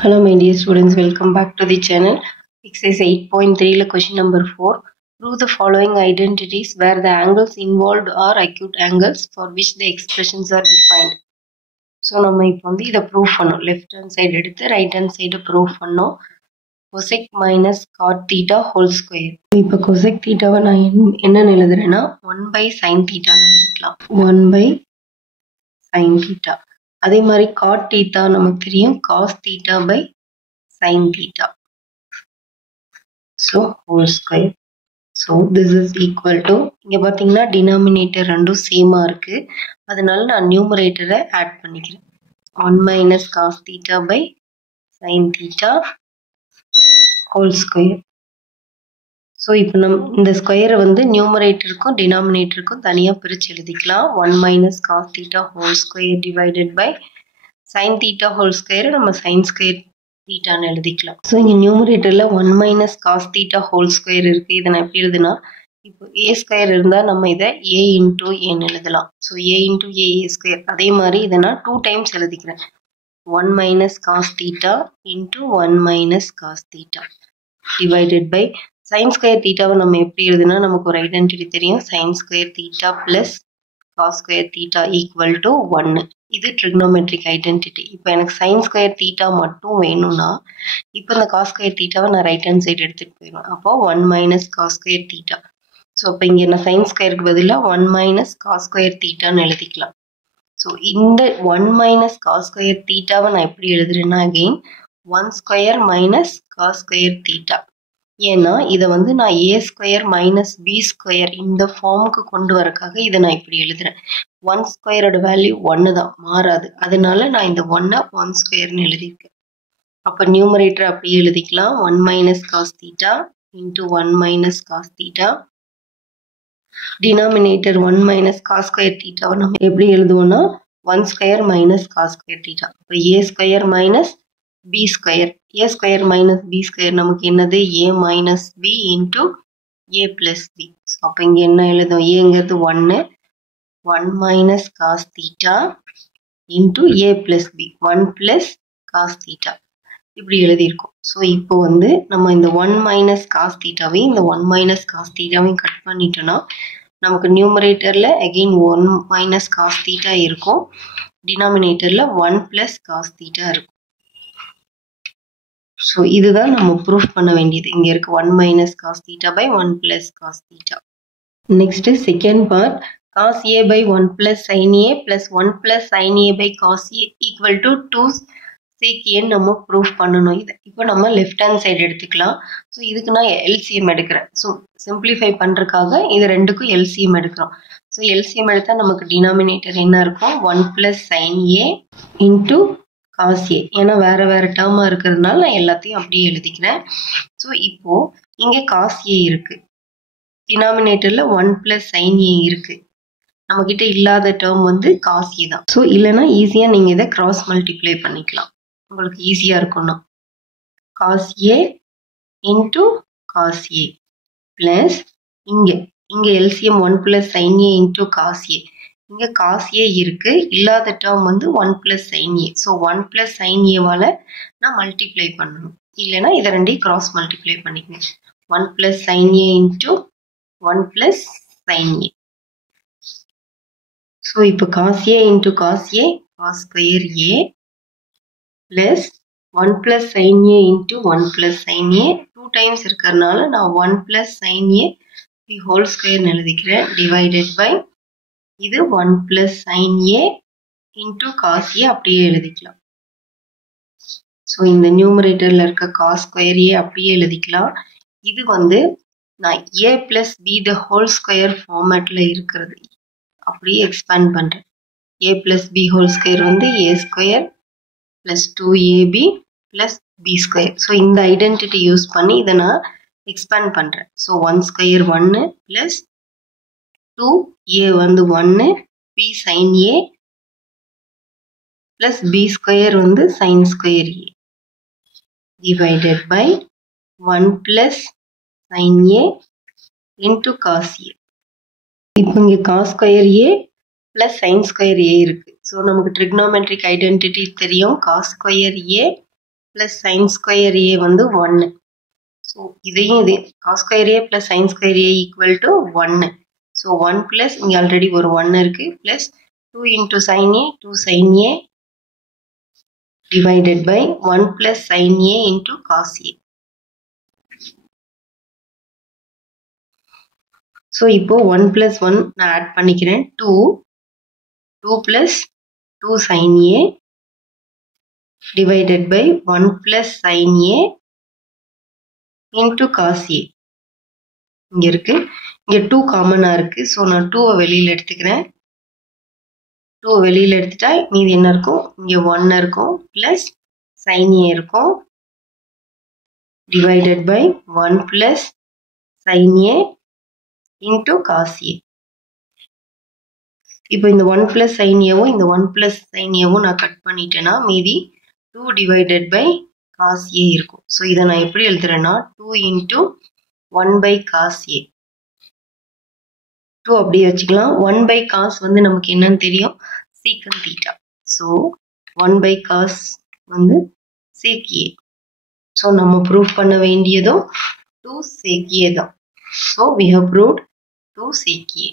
Hello my dear students, welcome back to the channel. Exercise 8.3 question number 4. Prove the following identities where the angles involved are acute angles for which the expressions are defined. So நம்ம இப்போ வந்து இதை prove பண்ணோம். Left hand side எடுத்து right hand side prove பண்ணோம். Cosec minus cot theta whole square. இப்போ cosec தீட்டாவை நான் என்ன எழுதுறேன்னா 1 by sin தீட்டான்னு எழுதிக்கலாம். 1 by sin தீட்டா. அதே மாதிரி காட் தீட்டா நமக்கு தெரியும் cos theta by sin theta. So whole square. So this is equal to இங்க பாத்தீங்கன்னா denominator ரெண்டும் சேமா இருக்கு. அதனால நான் numerator ஆட் பண்ணிக்கிறேன். 1 minus cos theta by sin theta whole square. So இப்போ இந்த ஸ்கொயரை வந்து நியூமரேட்டருக்கும் டினாமினேட்டருக்கும் தனியா பிரிச்சு எழுதிக்கலாம். 1 minus cos theta whole square divided by sin theta whole square நம்ம sin square தீட்டான்னு எழுதிக்கலாம். ஸோ இங்கே நியூமரேட்டரில் 1 minus cos theta whole square இருக்கு. இதை நான் எப்படி எழுதுனா இப்போ a ஸ்கொயர் இருந்தால் நம்ம இதை a into ஏன்னு எழுதலாம். So a into a square. அதே மாதிரி இதை நான் 2 times எழுதிக்கிறேன். 1 minus cos theta into 1 minus cos theta divided by sin square தீட்டாவை நம்ம எப்படி எழுதுனா நமக்கு ஒரு ஐடென்டிட்டி தெரியும். sin square theta plus cos square theta equal to 1. இது trigonometric identity. இப்போ எனக்கு sin square theta மட்டும் வேணும்னா இப்போ இந்த cos square thetaவை நான் ரைட் ஹேண்ட் சைடு எடுத்துட்டு போயிடுவேன். அப்போ 1 minus cos square theta. So அப்போ இங்கே நான் sin squareக்கு பதிலாக 1 minus cos square thetaன்னு எழுதிக்கலாம். ஸோ இந்த 1 minus cos square thetaவை நான் எப்படி எழுதுறேன்னா again 1 square minus cos square theta. ஏன்னா இதை வந்து நான் a square minus b square இந்த ஃபார்முக்கு கொண்டு வரக்காக இதை நான் இப்படி எழுதுறேன். 1 ஸ்கொயரோட வேல்யூ 1 தான், மாறாது. அதனால நான் இந்த 1 1 ஸ்கொயர்னு எழுதியிருக்கேன். அப்போ நியூமரேட்டர் அப்படியே எழுதிக்கலாம். 1 minus cos theta into 1 minus cos theta. Denominator 1 minus cos square theta நம்ம எப்படி எழுதுவோம்னா 1 square minus cos square theta. இப்போ a square minus b square. a square minus b square நமக்கு என்னது a மைனஸ் b into a plus b. So அப்போ இங்கே என்ன எழுதும்? ஏங்கிறது 1 1 minus cos theta into a plus b 1 plus cos theta இப்படி எழுதியிருக்கோம். ஸோ இப்போ வந்து நம்ம இந்த 1 மைனஸ் காஸ் தீட்டாவையும் இந்த 1 மைனஸ் காஸ் தீட்டாவையும் கட் பண்ணிட்டோம்னா நமக்கு நியூமரேட்டரில் அகெயின் 1 மைனஸ் காஸ் தீட்டா இருக்கும். டினாமினேட்டரில் 1 பிளஸ் காஸ் தீட்டா இருக்கும். ஸோ இதுதான் நம்ம ப்ரூஃப் பண்ண வேண்டியது. இங்கே இருக்கு 1 minus cos theta by 1 plus cos theta. Next second part cos a by 1 plus sin a plus 1 plus sin a by cos a equal to 2 sec a நம்ம proof பண்ணணும். இது இப்போ நம்ம லெஃப்ட் ஹேண்ட் சைடு எடுத்துக்கலாம். So இதுக்கு நான் LCM எடுக்கிறேன். So simplify பண்ணுறதுக்காக இது ரெண்டுக்கும் எல்சிஎம் எடுக்கிறோம். ஸோ எல்சிஎம் எடுத்தால் நமக்கு டினாமினேட்டர் என்ன இருக்கும்? 1 plus sin a into cos a. ஏன்னா வேற வேற டேர்மா இருக்கிறதுனால நான் எல்லாத்தையும் அப்படியே எழுதிக்கிறேன். ஸோ இப்போ இங்கே cos a இருக்கு, டினாமினேட்டர்ல 1 plus sin a இருக்கு. நம்ம கிட்ட இல்லாத டேர்ம் வந்து cos a தான். ஸோ இல்லைன்னா ஈஸியா நீங்க இதை கிராஸ் மல்டிப்ளை பண்ணிக்கலாம், உங்களுக்கு ஈஸியா இருக்கும்னா. cos a into cos a plus இங்க LCM 1 plus sin a into cos a. இங்க cos a இருக்கு, இல்லாத டேர்ம் வந்து 1 plus sin a. So 1 plus sin a வால நான் மல்டிப்ளை பண்ணணும். இல்லைன்னா இதை ரெண்டையும் கிராஸ் மல்டிப்ளை பண்ணிக்கணும். 1 plus sin a into 1 plus sin a. So இப்போ cos a into cos a cos square a plus 1 plus sin a into 1 plus sin a 2 times இருக்கிறதுனால நான் 1 plus sin a the whole square எழுதிக்கிறேன். divided by இது 1 plus sin a into cos a அப்படியே எழுதிக்கலாம். So இந்த நியூமரேட்டர்ல இருக்க cos square a அப்படியே எழுதிக்கலாம். இது வந்து நான் a plus b the whole square ஃபார்மேட்ல இருக்கிறது அப்படியே எக்ஸ்பேண்ட் பண்றேன். a plus b whole square வந்து a square plus 2ab plus b square. So இந்த ஐடென்டிட்டி யூஸ் பண்ணி இதை நான் எக்ஸ்பேண்ட் பண்றேன். ஸோ 1 square 1 plus 2a வந்து 1 b sin a plus b square வந்து sin square a divided by 1 plus sin a into cos a. இப்போ இங்கே cos square a plus sin square a இருக்கு. So நமக்கு trigonometric identity தெரியும். cos square a plus sin square a வந்து 1. So இதையும் இது cos square a plus sin square a equal to 1. So 1 plus இங்கே already ஒரு 1 இருக்கு plus 2 into sin a 2 sin a divided by 1 plus sin a into cos a. So இப்போ 1 plus 1 நான் add பண்ணிக்கிறேன் 2 plus 2 sin a divided by 1 plus sin a into cos a. இங்க இருக்கு, இங்க 2 காமனா இருக்கு. ஸோ நான் 2 வெளியில எடுத்துக்கிறேன். 2 வெளியில எடுத்துட்டா மீதி என்ன இருக்கும், இங்க 1 இருக்கும் plus sin a இருக்கும் divided by 1 plus sin a into cos a. இப்போ இந்த 1 plus sin a-வும் இந்த 1 plus sin a-வும் நான் கட் பண்ணிட்டேன்னா மீதி 2 divided by cos a இருக்கும். ஸோ இதை நான் எப்படி எழுதுறேன்னா 2 into 1 by cos a. 2 அப்படியே வச்சுக்கலாம். 1 by cos வந்து நமக்கு என்னன்னு தெரியும், secant theta. So 1 by cos வந்து sec a. ஸோ நம்ம ப்ரூவ் பண்ண வேண்டியதும் 2 sec a தான். So we have proved 2 sec a.